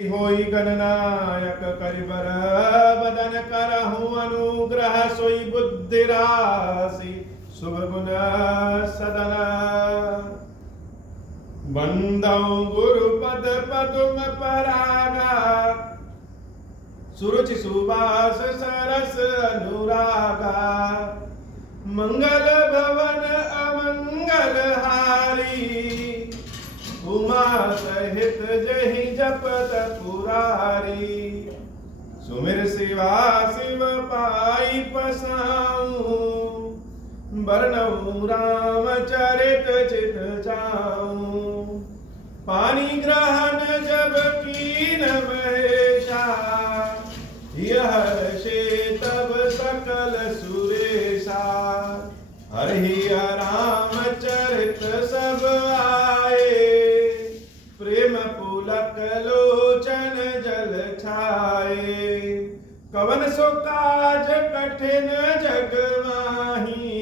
होई गणनायक करिबर बदन करहु अनुग्रह सोई बुद्धि राशि शुभ गुण सदन बंदौ गुरुपद पदुम परागा सुरुचि सुबास सरस अनुरागा मंगल भवन अमंगल हारी उमा सहित जहि जपत पुरारी सुमिर शिवा शिव पाई पसाऊं बरनऊं राम चरित चित जाऊं पानी ग्रहण जब कीन महेशा यह से तब सकल सुरेशा हरि राम चरित सब आए प्रेम पुलक लोचन जल छाए कवन सो काज कठिन जग माही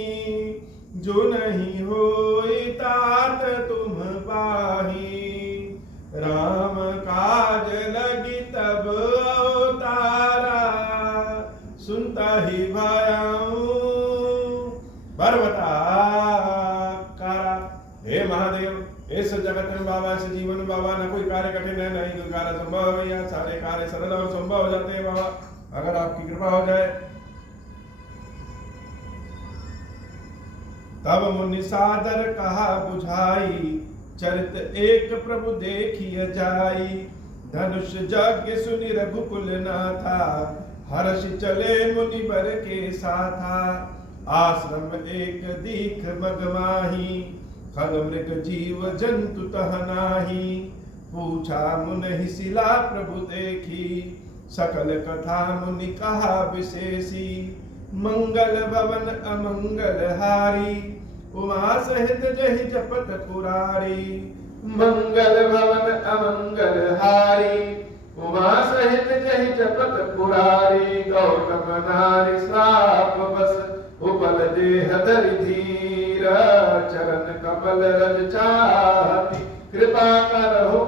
जो नहीं होई तात तुम पाही राम काज लगी तब अवतारा सुनता ही भयाऊं पर्वता कारा। हे महादेव इस जगत में बाबा इस जीवन में बाबा न कोई कार्य कठिन है नहीं कोई कार्य संभव है या सारे कार्य सरल और संभव हो जाते हैं बाबा अगर आपकी कृपा हो जाए। तब मुनि सादर कहा बुझाई चरित एक प्रभु देखिए जाई धनुष यज्ञ सुनि रघुकुल नाथा हर्ष चले मुनि बर के साथा आश्रम एक दीख मगमाही खग मृग जीव जंतु तह नाही पूछा मुनि शिला प्रभु देखी सकल कथा मुनि कहा विशेषी मंगल भवन अमंगल हारी उमा सहित जहि जपत पुरारी मंगल भवन अमंगल हारी उमा सहित जहि जपत पुरारी गौतम नारी श्राप बस उपल देह धरि धीर चरण कमल रज चाहती कृपा करहु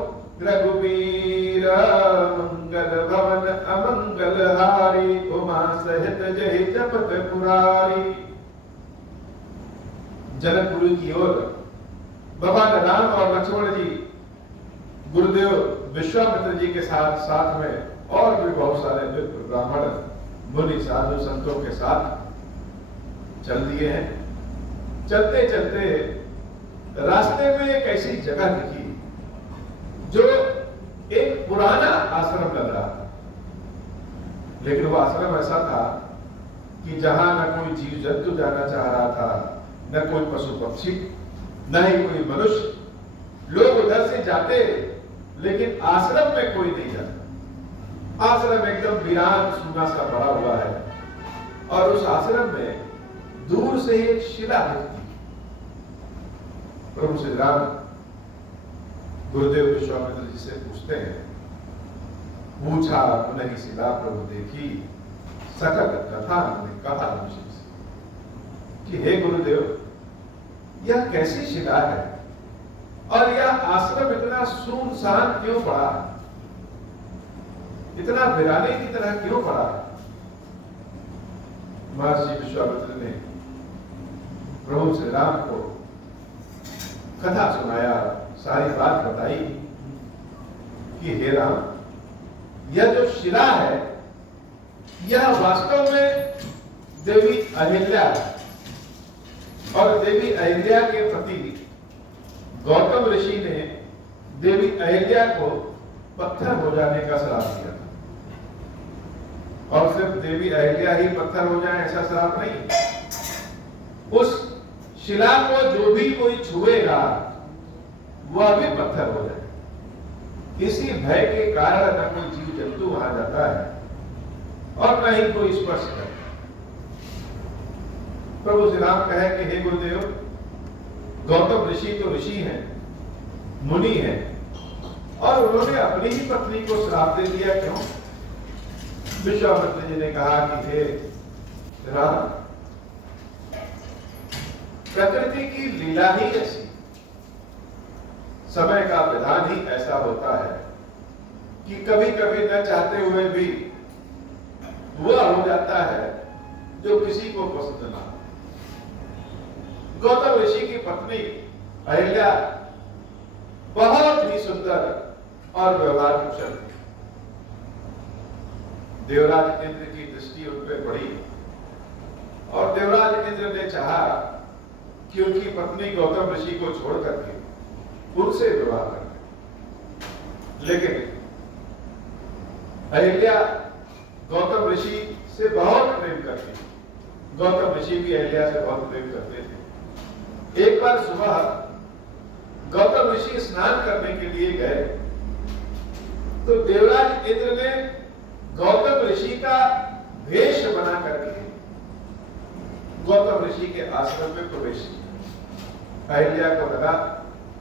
रघुवीर मंगल भवन अमंगल हारी उमा सहित जहि जपत पुरारी। जनकपुरी की ओर भगवान राम और लक्ष्मण जी गुरुदेव विश्वामित्र जी के साथ में और भी बहुत सारे विप्र ब्राह्मण मुनि साधु संतों के साथ चल दिए हैं। चलते चलते रास्ते में एक ऐसी जगह दिखी जो एक पुराना आश्रम लग रहा था लेकिन वो आश्रम ऐसा था कि जहां न कोई जीव जंतु जाना चाह रहा था न कोई पशु पक्षी न ही कोई मनुष्य। लोग उधर से जाते लेकिन आश्रम में कोई नहीं जाता। आश्रम एकदम वीरान सूना सा पड़ा हुआ है और उस आश्रम में दूर से एक शिला दिखती। प्रभु श्री राम गुरुदेव विश्वामित्र जी से पूछते हैं पूछा उन्हें शिला प्रभु देखी सकल कथा ने कहा ऋषि से कि हे गुरुदेव यह कैसी शिला है और यह आश्रम इतना सुनसान क्यों पड़ा है इतना वीराने की तरह क्यों पड़ा है। महर्षि विश्वामित्र ने प्रभु श्री राम को कथा सुनाया सारी बात बताई कि हे राम यह जो शिला है यह वास्तव में देवी अहिल्या और देवी अहिल्या के प्रति गौतम ऋषि ने देवी अहिल्या को पत्थर हो जाने का श्राप दिया था और सिर्फ देवी अहिल्या ही पत्थर हो जाए ऐसा श्राप नहीं। उस शिला को जो भी कोई छुएगा वह भी पत्थर हो जाए। इसी भय के कारण न कोई जीव जंतु वहां जाता है और न ही कोई स्पर्श करता। प्रभु श्री राम कहे कि हे गुरुदेव गौतम ऋषि तो ऋषि हैं मुनि हैं और उन्होंने अपनी ही पत्नी को श्राप दे दिया क्यों। विश्वामित्र जी ने कहा कि हे राम प्रकृति की लीला ही ऐसी, समय का विधान ही ऐसा होता है कि कभी कभी न चाहते हुए भी वह हो जाता है जो किसी को पसंद ना। गौतम ऋषि की पत्नी अहिल्या बहुत ही सुंदर और व्यवहार कुशल थी। देवराज इंद्र की दृष्टि उन पर पड़ी और देवराज इंद्र ने चाहा कि उनकी पत्नी गौतम ऋषि को छोड़ करके उनसे विवाह कर ले। लेकिन अहिल्या गौतम ऋषि से बहुत प्रेम करती थी। गौतम ऋषि भी अहिल्या से बहुत प्रेम करते थे। एक बार सुबह गौतम ऋषि स्नान करने के लिए गए तो देवराज इंद्र ने गौतम ऋषि का वेश बना करके गौतम ऋषि के आश्रम में प्रवेश किया। अहिल्या को लगा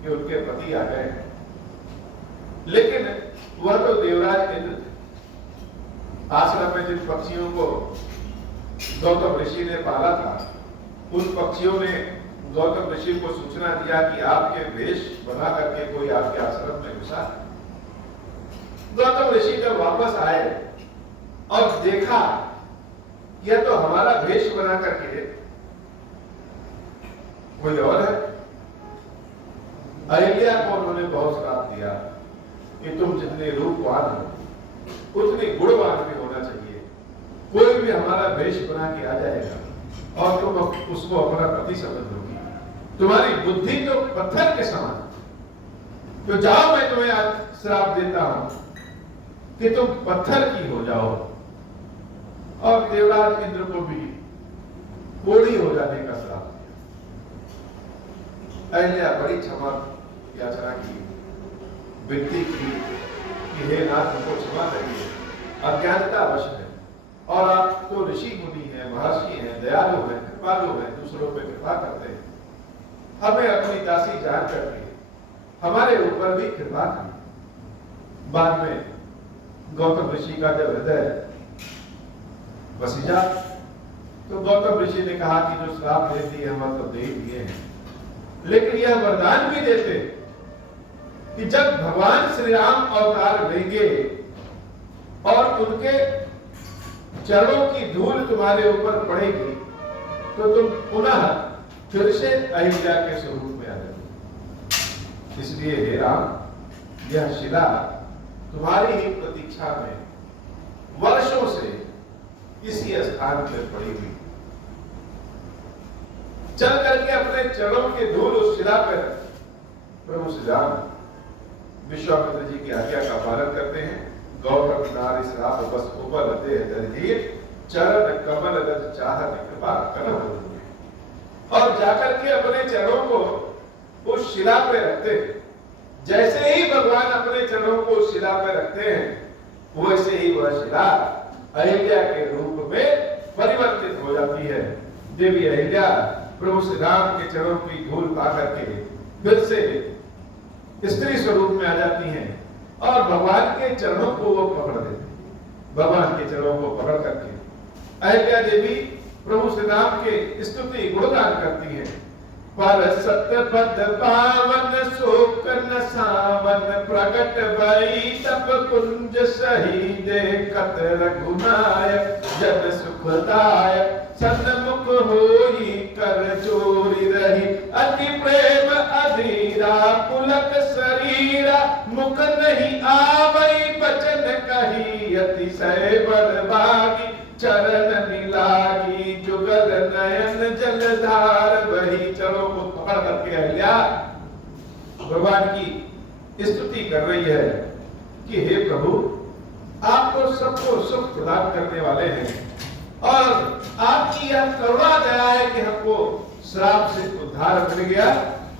कि उनके पति आ गए हैं, लेकिन वह तो देवराज इंद्र थे। आश्रम में जिन पक्षियों को गौतम ऋषि ने पाला था, उन पक्षियों ने गौतम ऋषि को सूचना दिया कि आपके वेश बना करके कोई आपके आश्रम में घुसा है। गौतम ऋषि जब वापस आए और देखा यह तो हमारा वेश बना करके कोई और है। अहिल्या को उन्होंने बहुत श्राप दिया कि तुम जितने रूपवान हो उतने गुणवान भी होना चाहिए। कोई भी हमारा वेश बना के आ जाएगा और तुम उसको अपना पति समझ लोगी। तुम्हारी बुद्धि तो पत्थर के समान। तो जाओ, मैं तुम्हें आज श्राप देता हूं कि तुम पत्थर की हो जाओ। और देवराज इंद्र को भी कोढ़ी हो जाने का श्राप दिया। अहिल्या बड़ी क्षमा याचना की, विनती की कि हे नाथ, हमको क्षमा करिए, अज्ञानता अवश है और आप तो ऋषि मुनि हैं, महर्षि हैं, दयालु हैं, कृपालु हैं, दूसरों पर कृपा करते हैं। हमें अपनी दासी जान करके हमारे ऊपर भी कृपा की। बाद में गौतम ऋषि का जब हृदय वसीजा तो गौतम ऋषि ने कहा कि जो श्राप दे दिए हम तो दे दिए हैं, लेकिन यह वरदान भी देते कि जब भगवान श्री राम अवतार लेंगे और उनके चरणों की धूल तुम्हारे ऊपर पड़ेगी तो तुम पुनः फिर से अहिल्या के स्वरूप में आ जाओगे। इसलिए हे राम, यह शिला तुम्हारी ही प्रतीक्षा में वर्षों से इसी स्थान पर पड़ी हुई। चल करके अपने चरणों के धूल उस शिला पर प्रभु श्री राम विश्वामित्र जी की आज्ञा का पालन करते हैं। गौतम नारी श्राप बस उपल दे चरण कमल रज चाहत कृपा कनम और जाकर के अपने चरणों को उस शिला पे रखते हैं। जैसे ही भगवान अपने चरणों को उस शिला पे रखते हैं वैसे ही वह शिला अहिल्या के रूप में परिवर्तित हो जाती है। देवी अहिल्या प्रभु श्री राम के चरणों की धूल पा करके फिर से स्त्री स्वरूप में आ जाती हैं और भगवान के चरणों को वो पकड़ देती। भगवान के चरणों को पकड़ करके अहिल्या देवी प्रभु श्री राम के स्तुति गुणगान करती है। पर सत्य पद पावन शोक न सावन प्रकट भई तप कुंज सही देखत रघुनायक जन सुखदायक सन्मुख होई कर चोरी रही अति प्रेम अधीरा पुलक शरीरा मुख नहीं आवई बचन कही अतिशय बलभागी चरण मिलागी जुगल नयन जलधार वही। चलो को पकड़ करके अहिल्या भगवान की स्तुति कर रही है कि हे प्रभु, आप तो सबको सुख प्रदान करने वाले हैं और आपकी यह करुणा दया है कि हमको श्राप से उद्धार मिल गया।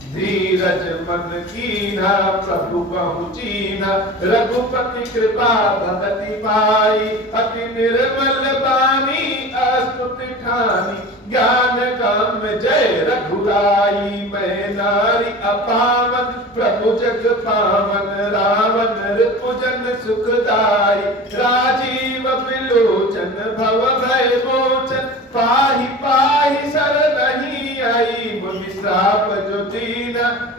धीरज मन कीना प्रभु पहुँचीना रघुपति कृपा भगति पाई अति निर्मल बानी अस्तुति ठानी ज्ञान काम जय रघुराई मैं नारी अपावन प्रभु जग पावन रावण रिपुजन सुखदाई राजीव विलोचन भव भय मोचन पाहि पाहि सर नहीं आई मुनि श्राप जो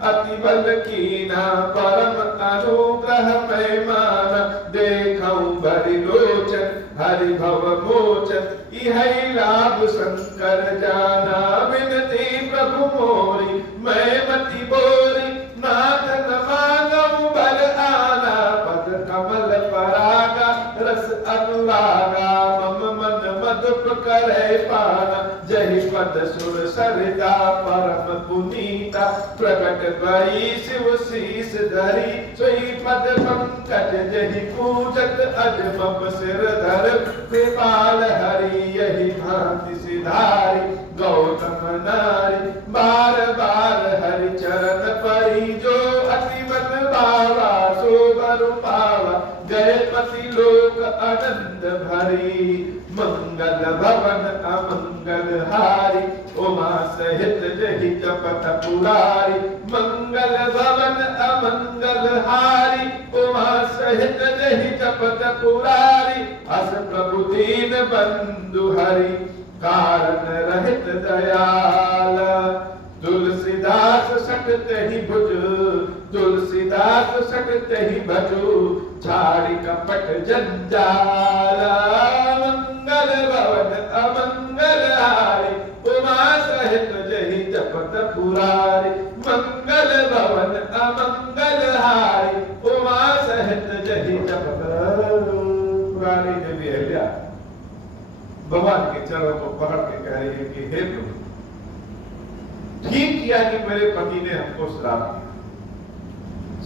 अति बल कीना परम अनुग्रह पैमाना दे नौ भरि लोचन हरि भव मोचन इहै लाभ शंकर जाना विनती प्रभु मोरी मैं मति बोरी नाथ न मांगऊ बल आना पद कमल परागा रस अनुरागा मम मन मधुप करे पाना जहि पद सुर सरिता परम पुनीता प्रकट भई शिव शीस धरी सोई पद पंकज जहि पूजत अजमप सिर धर कृपाल हरि यही भांति सिधारी गौतम नारी बार बार हरि चरण परी जो अति मन भावा सो बर पावा जय पति लोक आनंद भरी मंगल भवन अमंगल हारी उमा सहित जहि जपत पुरारी मंगल भवन अमंगल हारी उमा सहित जहि जपत पुरारी अस प्रभु दीन बंधु हरि कारण रहित दयाल तुलसीदास सकते ही भुज तुलसीदास सकते ही भजु झाड़ी कपट जंजाल मंगल भवन अमंगल हारी उमा सहित जहि जपत पुरारी मंगल भवन अमंगल हारी उमा सहित जहि जपत पुरारी। देवी अहिल्या भगवान के चरणों को पकड़ के कह रही है कि हे प्रभु ठीक किया कि मेरे पति ने हमको श्राप दिया,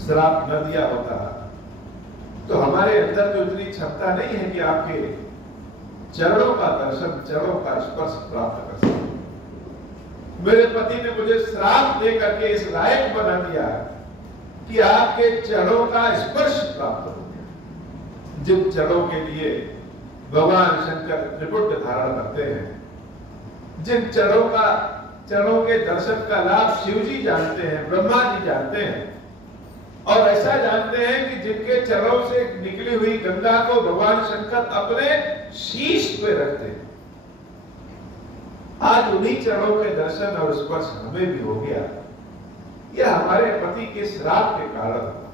श्राप न दिया होता तो हमारे अंदर तो इतनी क्षमता नहीं है कि आपके चरणों का दर्शन चरणों का स्पर्श प्राप्त कर सके। मेरे पति ने मुझे श्राप दे करके इस लायक बना दिया कि आपके चरणों का स्पर्श प्राप्त हो गया। जिन चरणों के लिए भगवान शंकर त्रिपुट धारण करते हैं, जिन चरणों के दर्शन का लाभ शिव जी जानते हैं, ब्रह्मा जी जानते हैं और ऐसा जानते हैं कि जिनके चरणों से निकली हुई गंगा को भगवान शंकर अपने शीश पे रखते हैं। आज उन्हीं चरणों के दर्शन और स्पर्श हमें भी हो गया। यह हमारे पति के श्राप के कारण हुआ।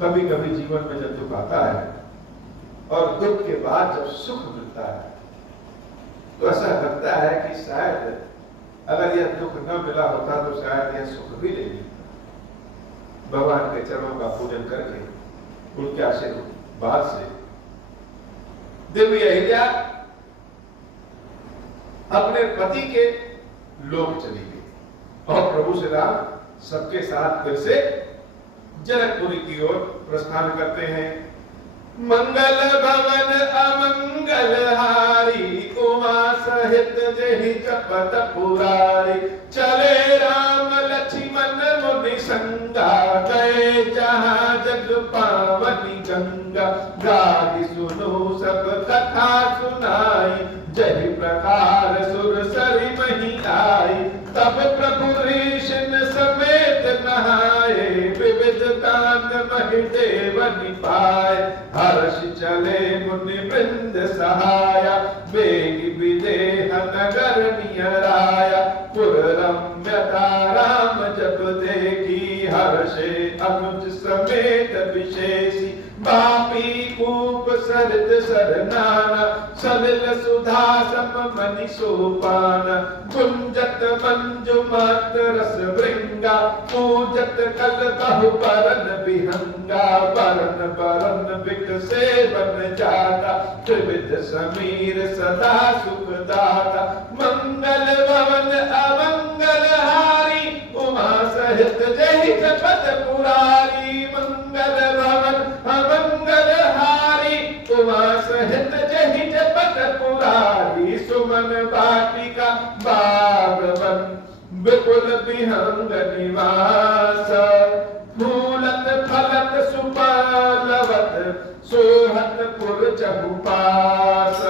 कभी कभी जीवन में जब दुख आता है और दुख के बाद जब सुख मिलता है तो ऐसा लगता है कि शायद अगर यह दुख न मिला होता तो शायद यह सुख भी नहीं मिलता। भगवान के चरणों का पूजन करके उनके आशीर्वाद से देवी अहिल्या अपने पति के लोक चली गई और प्रभु श्री राम सबके साथ फिर से जनकपुरी की ओर प्रस्थान करते हैं। मंगल भवन अमंगल हारी उमा सहित जहि जपत पुरारी चले राम लक्ष्मण मुनि संगा गए जहाँ जग पावनी गंगा गादी सुनो सब कथा सुनाई जहि प्रकार सुर सरी मही आई तब प्रभु ऋषि समेत नहाए विविध दान महि देवन पाए हर्ष चले मुनि वृंद सहाया वेगी विदेह नगर नियराया पुर रम्यता राम जब देखी हर्षे अनुज समेत विशेषी बापी कूप सरित सरनाना सलिल सुधा सम मनि सोपाना गुंजत मंजु मात रस भृंगा पूजत कल बहु बरन विहंगा बरन बरन विकसे बन जाता त्रिविध समीर सदा सुख दाता मंगल भवन अमंगल हारी उमा सहित जहि जपत पुरारी मंगल भवन अमंगल हारी उमा सहित जहि जपत पुरारी सुमन वाटिका बागवन विपुल विहंग निवास फूलत फलत सुपालवत सोहत पुर चहुपास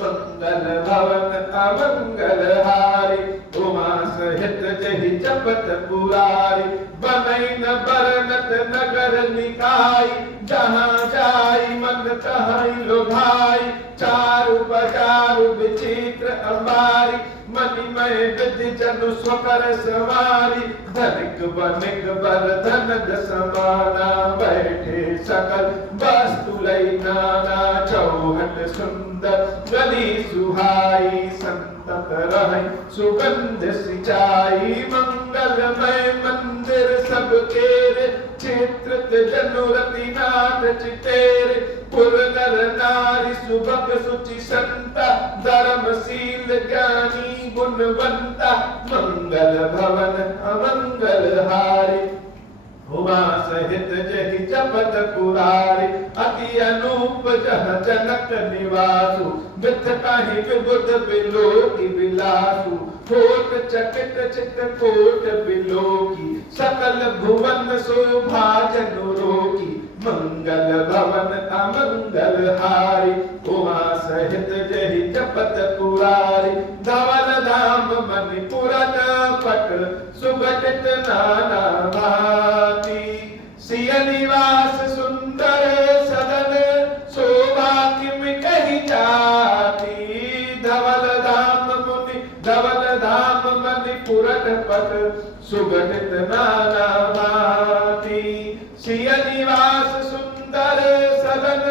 मंगल भवन अमंगल हारी उमा सहित जहि जपत पुरारी बनई न बरनत नगर निकाई जहाँ जाई मन तहाई लोभाई चारु बजारु विचित्र अंबारी मणिमय विधि जनु स्वकर सवारी धनिक बनिक बर धन समाना बैठे सकल वस्तु लय नाना चौहट सुंदर गली सुहाई संतत रहे सुगंध सिंचाई मंगलमय मंदिर सबके चित्रित जनुरति नाथ चितेरे पुर नर नारी सुभग सुचि संता धर्मशील ज्ञानी गुणवंता मंगल भवन अमंगल हारी उमा सहित जहि जपत पुरारी अति अनूप जह जनक निवासु विथ कहि विबुध बिलोकी विलासु कोट चकित चित कोट बिलोकी सकल भुवन शोभा जनुरोकी मंगल भवन अमंगल हारी उमा सहित जहि जपत पुरारी धवल धाम मणिपुरन पट सुगठित नाना भांति सिय निवास सुंदर सदन शोभा किम कही जाती धवल धाम मणिपुरन पट सुगठित नाना भांति सिय निवास सुंदर सदन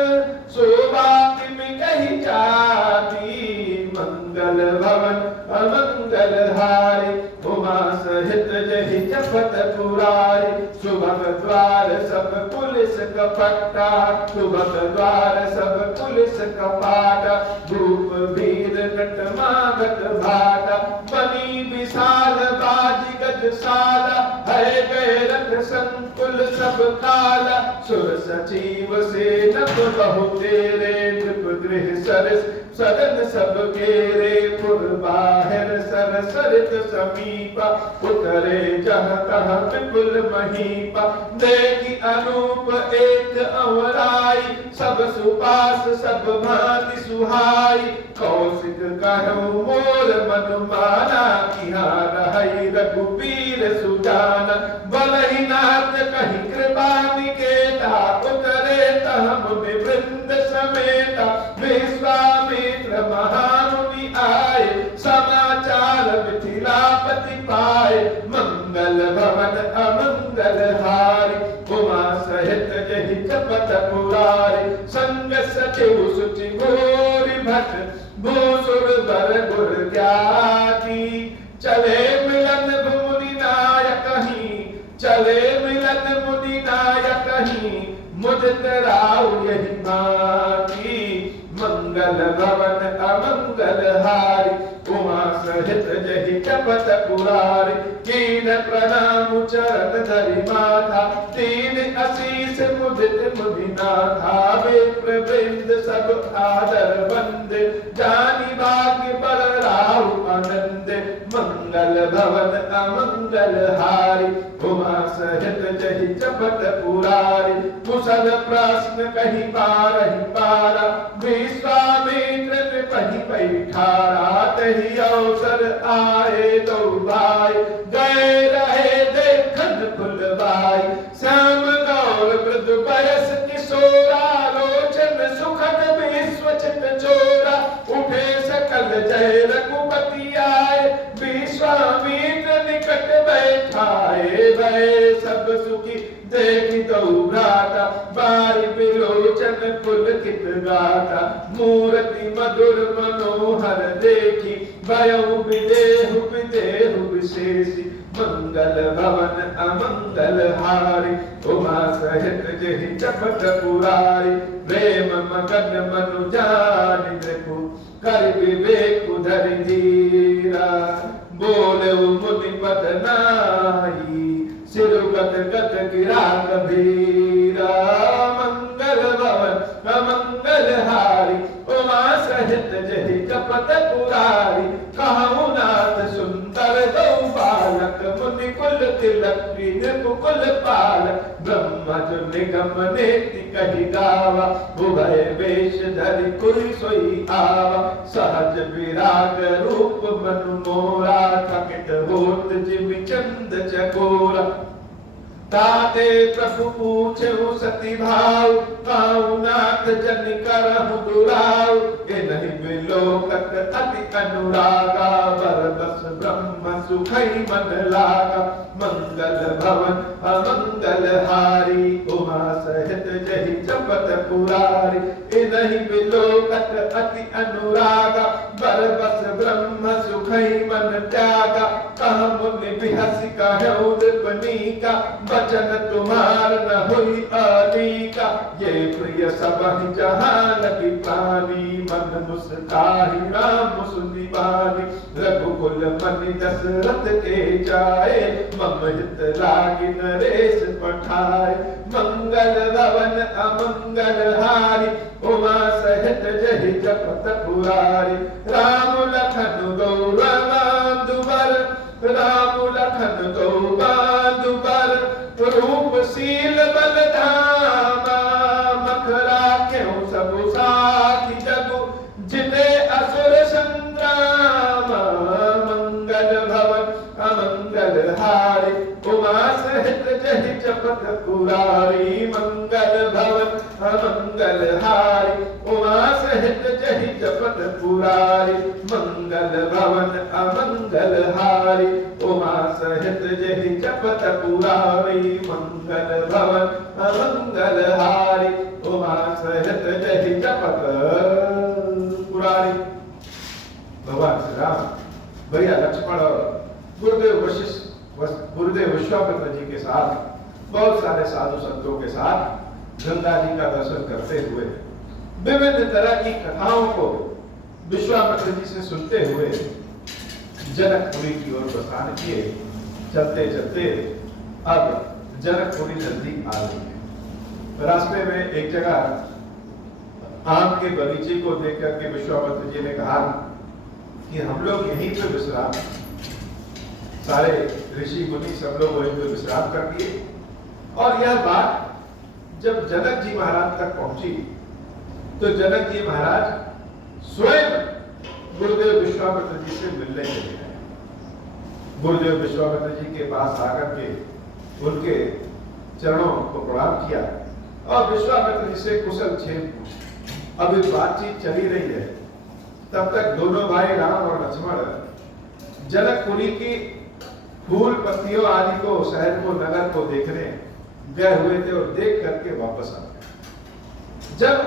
शोभा किम कही जाती मंगल भवन अमंगल हारी उमा सहित जहि जपत पुरारी सुभग द्वार सब पुलिस कपटा सुभग द्वार सब पुलिस कपाटा धूप भीर नट मागत भाटा बनी विशाल बाजी गजशाला है गए रथ संकुल सब काला सुर सचिव से नभ बहु तेरे नृप गृह सरस सदन सब घेरे पुर बाहर सर सरित समीपा उतरे जह तह विपुल महीपा देखी अनूप एक अवराई सब सुपास सब भांति सुहाई कौशिक कहूँ मोर मन माना किहाँ रही रघुबीर सुजाना बलहि नाथ कहीं कृपा निकेता उतरे तह मुनि वृंद समेता विश्वामित्र महामुनि आए समाचार मिथिलापति पाए मंगल भवन अमंगल हारी उमा सहित जहि जपत पुरारी संग सचिव सुचि भूरि भट भूसुर बर गुर ज्ञाति चले मिलन मुनि नायक ही चले मिलन मुनि नायक ही मुदित राव यही बाकी मंगल भवन अमंगल हारी उमा सहित जहि जपत पुरारी कीन प्रणाम चरण धरि माथा तीन आशीष मुदित मुनि नाथा विप्र वृंद सब आदर वंदे जानी भाग्य बर राहु आनंद मंगल भवन अमंगल हारी उमा सहित जहि जपत पुरारी कुशल प्रश्न कही पारा विश्वामित्र कहीं बैठारा तही अवसर आए दो भाई गए रहे देखन फुलवाई श्याम गौर वृद्ध वयस किशोरा लोचन सुखद विश्वचित चोरा उठे सकल जय रघुपति आए विश्वामित्र निकट बैठाए भय सब सुखी देखी दो भ्राता बारी विलोचन पुलकित गाता मूर्ति मधुर मनोहर देखी भयउ विदेहु विदेहु विशेषी मंगल भवन अमंगल हारी उमा सहित जहि जपत पुरारी प्रेम मगन मनु जानि देखो कर विवेक धरि धीरा बोले मुनि पद नाई सिरुगत गत गिरा कबीरा मंगल भवन अमंगल हारी उमा सहित जहि जपत पुरारी कहूँ नाथ सुंदर गौ बालक मुनि कुल तिलक कुल पालक ब्रह्म जो निगम नेति कही गावा उभय वेश धरि कोई सोई आवा सहज विराग रूप मनु मोरा थकित होत जिमि चंद चकोरा ताते प्रभु पूछे सती भाव काऊ नाथ जन करहु दुराव ये नहीं बिलोकत अति अनुरागा बर बस ब्रह्म सुखई मन लागा, मंगल भवन अमंगल हारी, उमा सहित जहि जपत पुरारी, इनहि बिलोकत अति अनुरागा, बरबस ब्रह्म सुखई मन त्यागा, कह मुनि बिहसि कहउ नृपनीका, बचन तुम्हार न हुई अलीका, ये प्रिय सबहि जहान की प्राणी, मन मुस्काहि राम सुनि बानी, रघुकुल मनि दशरथ के जाए, मम हित लागी नरेश पठाए, मंगल भवन अमंगल हारी, उमा सहित जहि जपत पुरारी, राम लखन गौरव दुबर, राम लखन गौरव, रूपशील बलधामा, मखरा क्यों सबु साखी जगु, जिते असुर संग्रामा, मंगल भवन अमंगल हारी, उमा सहित जहि जपत पुरारी, मंगल भवन अमंगल हारी, उमा सहित जहि जपत पुरारी, मंगल भवन अमंगल हारी, उमा सहित जहि जपत पुरारी, मंगल भवन अमंगल हारी, उमा सहित जहि जपत पुरारी। भगवान श्री राम भैया लक्ष्मण और गुरुदेव विश्वामित्र जी के साथ, बहुत सारे साधु संतों के साथ गंगा जी का दर्शन करते हुए, विभिन्न तरह की कथाओं को विश्वामित्र जी से सुनते हुए जनकपुरी की ओर प्रस्थान किए। चलते चलते अब जनकपुरी नजदीक आ गई है। रास्ते में एक जगह आम के बगीचे को देख करके विश्वामित्र जी ने कहा कि हम लोग यहीं पे विश्राम, सारे ऋषि मुनि सब लोग वहीं पे विश्राम कर दिए। और यह बात जब जनक जी महाराज तक पहुंची तो जनक जी महाराज स्वयं गुरुदेव विश्वामित्र जी से मिलने चले गए। गुरुदेव विश्वामित्र जी के पास आकर के उनके चरणों को प्रणाम किया और विश्वामित्र जी से कुशल क्षेम पूछी। अभी बातचीत चली रही है, तब तक दोनों भाई राम और लक्ष्मण जनकपुरी की फूल पत्तियों आदि को, शहर को, नगर को देखने गए हुए थे और देख करके वापस आ गए। जब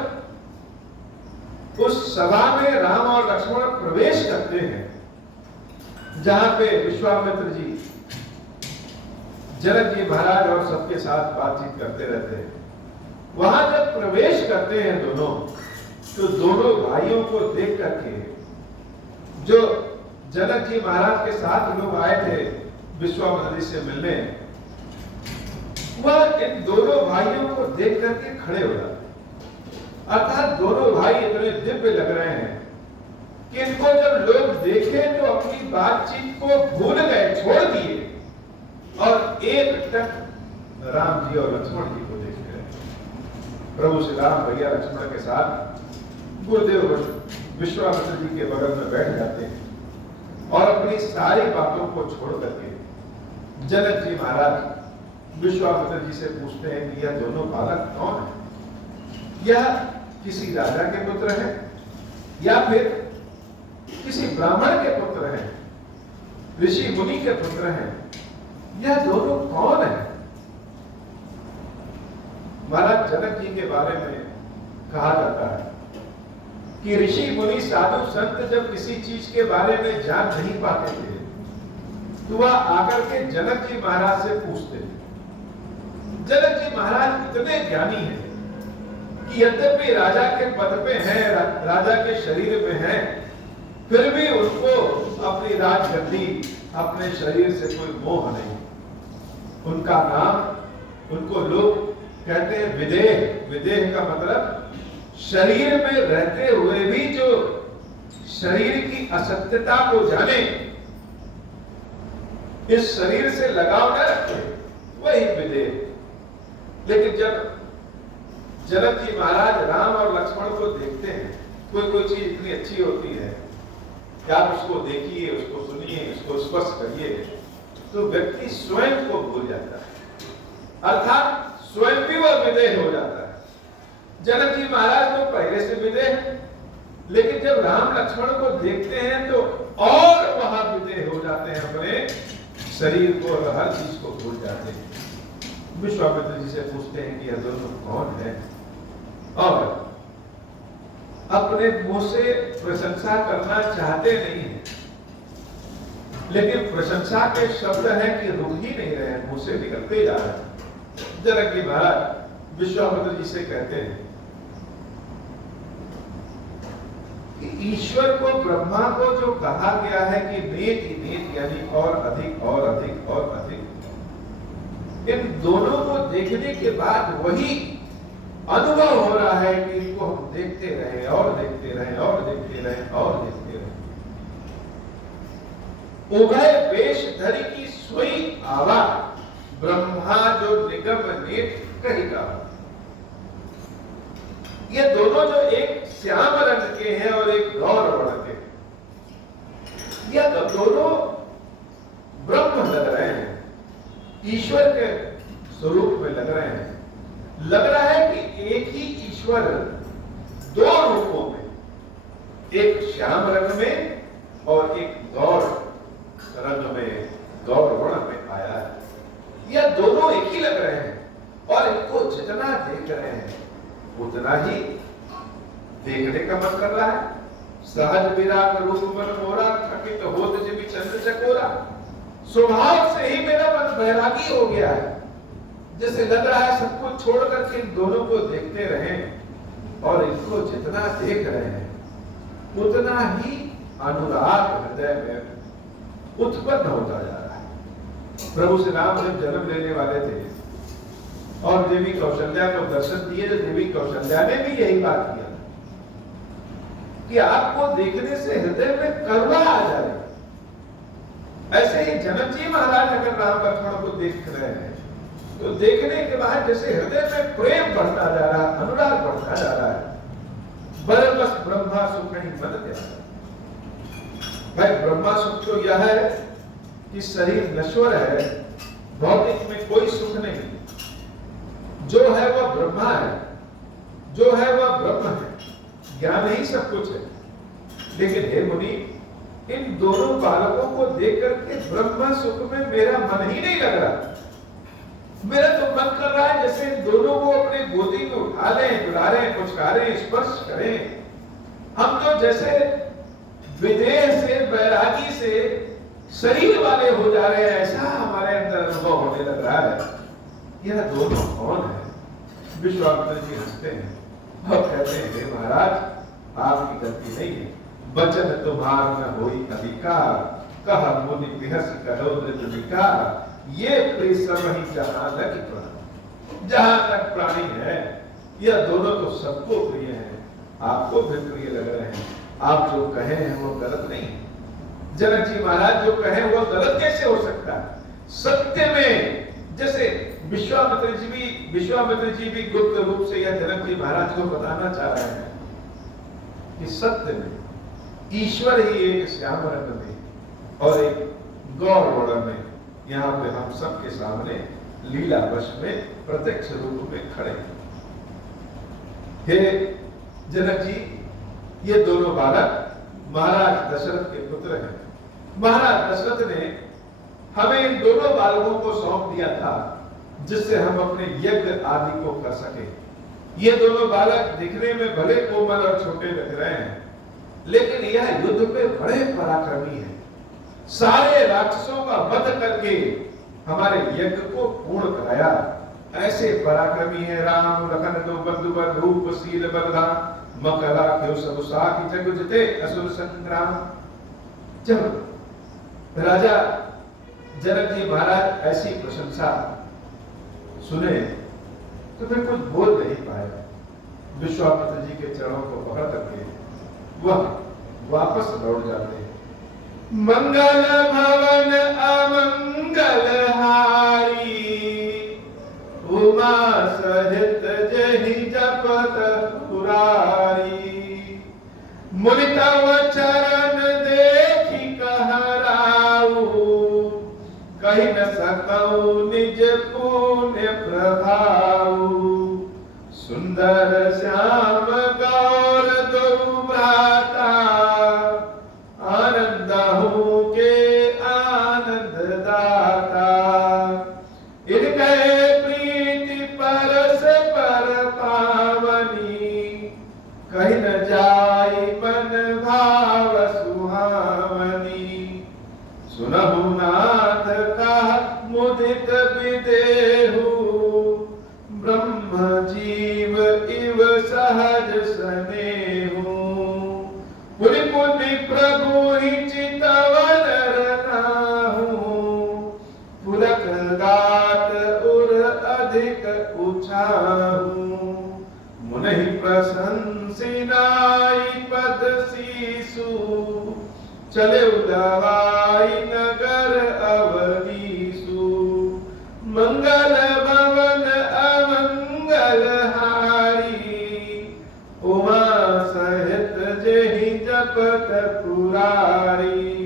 उस सभा में राम और लक्ष्मण प्रवेश करते हैं जहां पे विश्वामित्र जी जनक जी महाराज और सबके साथ बातचीत करते रहते हैं, वहां जब प्रवेश करते हैं दोनों, तो दोनों भाइयों को देख करके जो जनक जी महाराज के साथ लोग आए थे विश्वामित्र जी से मिलने, वह इन दोनों भाइयों को देख करके खड़े हो जाते। अर्थात दोनों भाई इतने दिव्य लग रहे हैं कि इनको जब लोग देखे तो अपनी बातचीत को भूल गए, छोड़ दिए और एक टक राम जी और लक्ष्मण जी को देख रहे। प्रभु श्री राम भैया लक्ष्मण के साथ गुरुदेव विश्वामित्र जी के बगल में बैठ जाते हैं और अपनी सारी बातों को छोड़ करके जनक जी महाराज विश्वामित्र जी से पूछते हैं कि यह दोनों बालक कौन है? यह किसी राजा के पुत्र हैं या फिर किसी ब्राह्मण के पुत्र हैं, ऋषि मुनि के पुत्र हैं? यह दोनों कौन है? महाराज जनक जी के बारे में कहा जाता है कि ऋषि मुनि साधु संत जब किसी चीज के बारे में जान नहीं पाते थे तो वह आकर के जनक जी महाराज से पूछते थे। जनक जी महाराज इतने ज्ञानी हैं कि यद्यपि राजा के पद पे हैं, राजा के शरीर में हैं, फिर भी उनको अपनी राजगद्दी, अपने शरीर से कोई मोह नहीं। उनका नाम, उनको लोग कहते हैं विदेह। विदेह का मतलब शरीर में रहते हुए भी जो शरीर की असत्यता को जाने, इस शरीर से लगाव न रखे, वही विदेह। लेकिन जब जनक जी महाराज राम और लक्ष्मण को देखते हैं, कोई चीज इतनी अच्छी होती है कि आप उसको देखिए, उसको सुनिए, उसको स्पर्श करिए, तो व्यक्ति स्वयं को भूल जाता है, अर्थात स्वयं भी वह विदेह हो जाता है। जनक जी महाराज तो पहले से विदेह हैं, लेकिन जब राम लक्ष्मण को देखते हैं तो और वह महाविदे हो जाते हैं, अपने शरीर को और हर चीज को भूल जाते हैं। विश्वामित्र जी से पूछते हैं कि यह दोनों कौन है, और अपने मुंह से प्रशंसा करना चाहते नहीं है, लेकिन प्रशंसा के शब्द हैं कि रुक ही नहीं रहे, मुंह से निकलते जा रहे हैं। जनक जी महाराज विश्वामित्र जी से कहते हैं कि ईश्वर को, ब्रह्मा को जो कहा गया है कि नेति नेति यानी और अधिक और अधिक और अधिक, इन दोनों को देखने के बाद वही अनुभव हो रहा है कि इनको हम देखते रहे और देखते रहे और देखते रहे और देखते रहे। उभय वेश धरि की सोई आवा, ब्रह्मा जो निगम नेत्र कहिगा। ये दोनों जो एक श्याम रंग के हैं और एक गौर वर्ण के, ये तो दोनों ब्रह्म लग रहे हैं, ईश्वर के स्वरूप में लग रहे हैं। लग रहा है कि एक ही ईश्वर दो रूपों में, एक श्याम रंग में और एक गौर रंग में, गौर वर्ण में आया है। यह दोनों एक ही लग रहे हैं, और इनको जितना देख रहे हैं उतना ही देखने का मन कर रहा है। सहज विराग रूप मन मोरा, थकित होत जिमि चंद्र चकोरा। स्वभाव से ही मेरा मन बैरागी हो गया है, जैसे लग रहा है सब कुछ छोड़ करके इन दोनों को देखते रहें, और इनको जितना देख रहे हैं उतना ही अनुराग हृदय में उत्पन्न होता जा रहा है। प्रभु श्री राम जब जन्म लेने वाले थे और देवी कौशल्या को दर्शन दिए, तो देवी कौशल्या ने भी यही बात किया कि आपको देखने से हृदय में करुणा आ जाए। ऐसे ही जनक जी महाराज अगर राम लक्ष्मण को देख रहे हैं तो देखने के बाद जैसे हृदय में प्रेम बढ़ता जा रहा है, अनुराग बढ़ता जा रहा है। बस ब्रह्मा सुख नहीं मन दिया। भाई ब्रह्मा सुख तो यह है कि शरीर नश्वर है, भौतिक में कोई सुख नहीं, जो है वह ब्रह्मा है, जो है वह ब्रह्म है, ज्ञान ही सब कुछ है। लेकिन हे मुनि, इन दोनों बालकों को देख करके ब्रह्म सुख में मेरा मन ही नहीं लग रहा। मेरा तो मन कर रहा है जैसे इन दोनों को अपने गोदी में उठा लें, दुलारें, पुचकारें, स्पर्श करें। हम तो जैसे विदेह से, बैरागी से शरीर वाले हो जा रहे हैं, ऐसा हमारे अंदर अनुभव होने लग रहा है। यह दोनों कौन है? विश्वामित्र जी हंसते हैं और कहते हैं, हे महाराज, आपकी गलती नहीं है, वचन तुम्हार न होई अधिकार, कह मुनि बिहस कहो निर्विकार। ये प्रियसम ही जहां तक प्राणी, जहां तक प्राणी है, यह दोनों तो सबको प्रिय है, आपको भी प्रिय लग रहे हैं। आप जो कहे हैं वो गलत नहीं है। जनक जी महाराज जो कहे वो गलत कैसे हो सकता है? सत्य में, जैसे विश्वामित्र जी भी गुप्त रूप से यह जनक जी महाराज को बताना चाह रहे हैं कि सत्य में ईश्वर ही एक श्याम रंग में और एक गौर वर्ण में यहाँ पे हम सबके सामने लीला वश में प्रत्यक्ष रूप में खड़े हैं। हे जनक जी, ये दोनों बालक महाराज दशरथ के पुत्र हैं। महाराज दशरथ ने हमें इन दोनों बालकों को सौंप दिया था, जिससे हम अपने यज्ञ आदि को कर सके। ये दोनों बालक दिखने में भले कोमल और छोटे लग रहे हैं, लेकिन यह युद्ध पे बड़े पराक्रमी हैं। सारे राक्षसों का वध करके हमारे यज्ञ को पूर्ण कराया। ऐसे पराक्रमी है राम लखन दो बंधुवर, रूप शील बलधाम, मकरा क्यों सब साखी जग जिते असुर संग्राम। जब राजा जनक जी महाराज ऐसी प्रशंसा सुने तो वे कुछ बोल नहीं पाए। विश्वामित्र जी के चरणों को पकड़ करके वह वापस लौट जाते हैं। मंगल भवन अमंगल हारी, उमा सहित जहि जपत पुरारी। मुनि तव चरण देखि कहराऊ, कहि न सकौ निज पुण्य प्रभाऊ। सुंदर श्याम गौर दो भ्राता, आनंदहु के कहीं न जाई मन भाव सुहावनी। सुनहु नाथ कहा मुदित विदेहु, ब्रह्म जीव इव सहज सनेहु। पुनि पुनि प्रभु ही चितवन रनाहु, पुलक गात उर अधिक उछाहु। मुनि प्रशंसी नाई पद सीसु, चले उदवाई नगर अवनीसु। मंगल भवन अमंगल हारी, उमा सहित जेहि जपत पुरारी।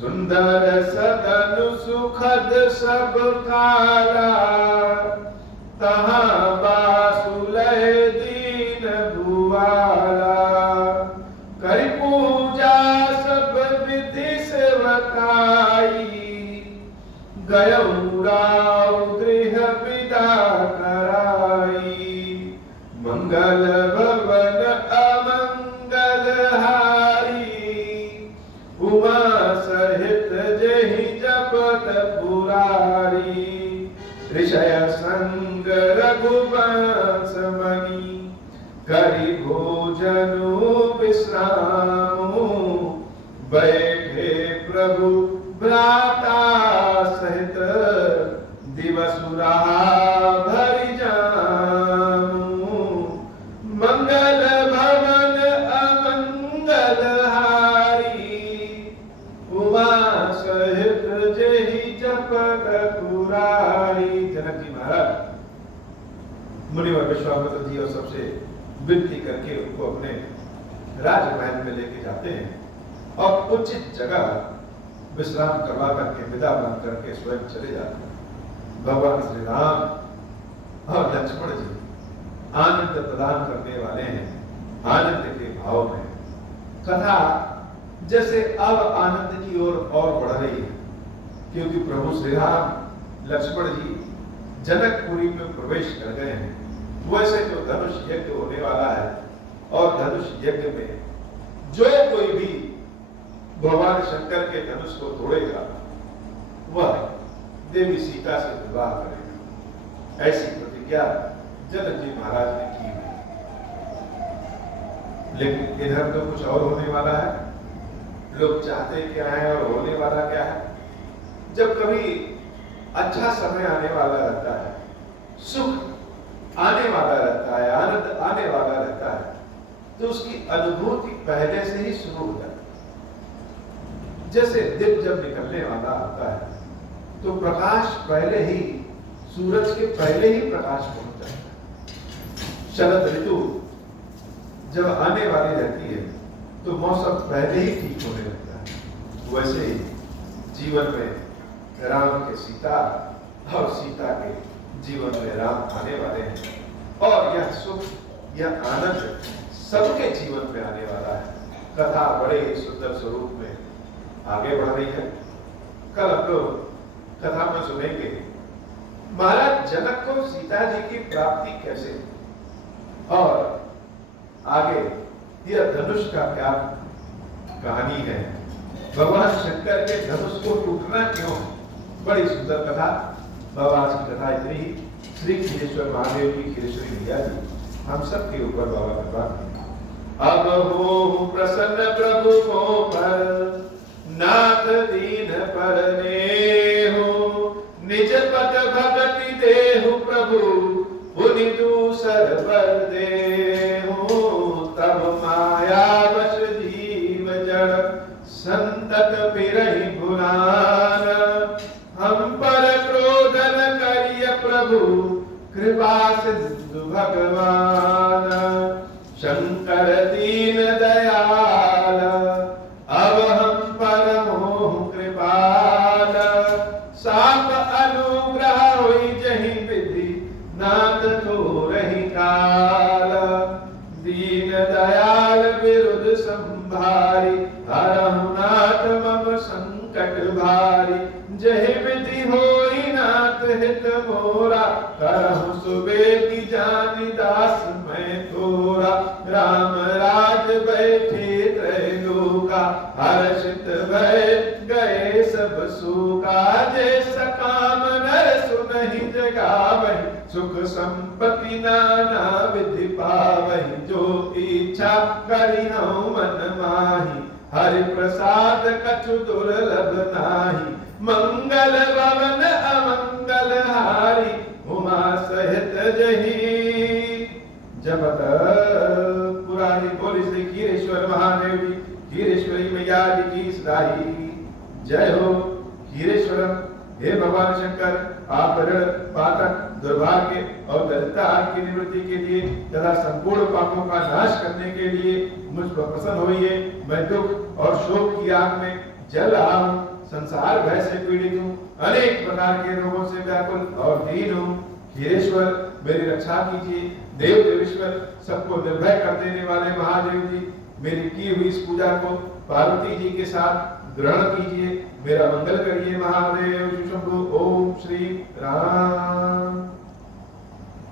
सुंदर सदन सुखद सब काला, तहाँ बासुलय दीन भुआला। करि पूजा सब विधि सेवकाई, गयौ राव गृह विदा कराई। मंगल भवन अमंगल हारी, उमा सहित जेहि जपत पुरारी। ऋषय संग रघुवंश मणि, करि भोजनु विश्रामु। बैठे प्रभु भ्राता सहित, दिवसु रहा भरि जामु। मंगल भवन अमंगल हारी, उमा सहित जेहि जपत पुरारी। जनक जी महाराज मुनिवर विश्वामित्र जी और सबसे विनती करके उनको अपने राजमहल में लेके जाते हैं और उचित जगह विश्राम करवा करके विदा बन करके स्वयं चले जाते हैं। भगवान श्री राम और लक्ष्मण जी आनंद प्रदान करने वाले हैं, आनंद के भाव में। कथा जैसे अब आनंद की ओर और बढ़ रही है, क्योंकि प्रभु श्री राम लक्ष्मण जी जनकपुरी में प्रवेश कर गए हैं। वैसे तो धनुष यज्ञ होने वाला है और धनुष यज्ञ में जो कोई भी भगवान शंकर के धनुष को तोड़ेगा वह देवी सीता से विवाह करेगा, ऐसी प्रतिज्ञा जनक जी महाराज ने की है। लेकिन इधर तो कुछ और होने वाला है। लोग चाहते क्या है और होने वाला क्या है। जब कभी अच्छा समय आने वाला रहता है, सुख आने वाला रहता है, आनंद आने वाला रहता है, तो उसकी अनुभूति पहले से ही शुरू हो जाती है। जैसे दिन जब निकलने वाला होता है तो प्रकाश पहले ही, सूरज के पहले ही प्रकाश पहुंच जाता है। शरद ऋतु जब आने वाली रहती है तो मौसम पहले ही ठीक होने लगता है। वैसे ही जीवन में राम के सीता और सीता के जीवन में राम आने वाले हैं और यह सुख, यह आनंद सबके जीवन में आने वाला है। कथा बड़े ही सुंदर स्वरूप में आगे बढ़ रही है। कल हम लोग कथा में सुनेंगे महाराज जनक को सीता जी की प्राप्ति कैसे और आगे यह धनुष का क्या कहानी है, भगवान शंकर के धनुष को टूटना क्यों। बड़ी सुंदर कथा। बाबा आज की कथा इतनी ही। श्री खीरेश्वर महादेव की खीरेश्वरी भैया जी हम सब के ऊपर बाबा कृपा करें। अब हो प्रसन्न प्रभु को पर, नाथ दीन पर नेहु। निज पद भगति देहु प्रभु, पुनि दूसर बर देहु। तब माया वश जीव जड़, संतत बिरहि भुलान। हम पर क्रोध न करिय प्रभु, कृपा सिंधु भगवान। शंकर दीन दयाल, अब हम पर मोह कृपाल। साप अनुग्रह होई जहि विधि, नाथ तो रही काल। दीन दयाल विरुद्ध संभारी, हरहु नाथ मम संकट भारी। जहि विधि होई नाथ नाथ हित मोरा, करहु सुबेदी जानि दास मैं तोरा। राम राज बैठे त्रैलोका, हर्षित भय गए सब सूका। जैसा काम नर सुनहि जगावहि, सुख संपत्ति नाना विधि पावहि। जो इच्छा करिहु मन माहि, हरि प्रसाद कछु दुर्लभ नाही। मंगल भवन अमंगल हारी, उमा सहित जही। जपत पुरारी बोली श्री खीरेश्वर महादेव जी, खीरेश्वरी मैया जी की सदाई जय हो। खीरेश्वरम, हे भगवान शंकर, आप ऋण पातक दुर्भाग्य और दरिद्रता आदि की निवृत्ति के लिए तथा संपूर्ण पापों का नाश करने के लिए मुझ पर प्रसन्न होइए। मैं दुख और शोक की आग में जल रहा हूँ, संसार भय से पीड़ित हूँ, अनेक प्रकार के रोगों से व्याकुल और दीन हूँ। खीरेश्वर, मेरी रक्षा कीजिए। देव देवेश्वर, सबको निर्भय कर देने वाले महादेव जी, मेरी की हुई इस पूजा को पार्वती जी के साथ ग्रहण कीजिए। मेरा मंगल करिए महादेव। शंभु। ओम श्री राम